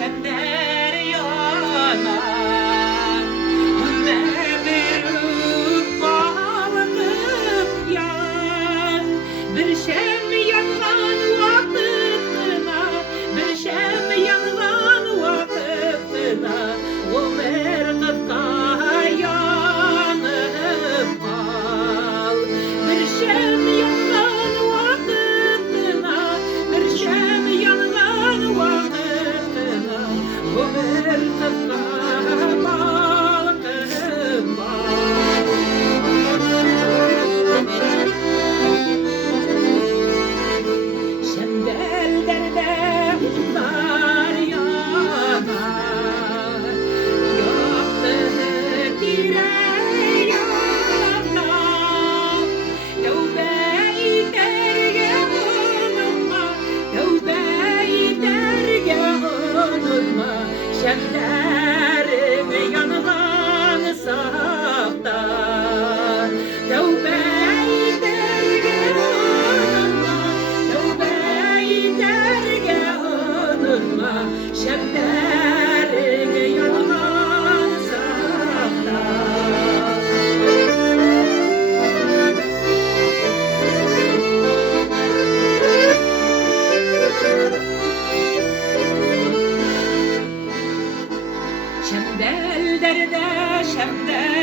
şemder yanar. Ne bir bağlıp yan, bir şem yanan vakitına, bir şem yanan vakitına, o bir kıtka yanıp al. Bir şem yanan vakitına, bir şem yanan vakitına, o bir kıtka balkıp al. Şemdellerde umlar yanar, yaktı direyana. Tövbe-i dergâhıma, tövbe-i dergâhıma, şemlerin yanğan safta. Tövbe-i dergâhıma, tövbe-i dergâhıma, şemlerin yanğan safta. Şemdel derde, şemdel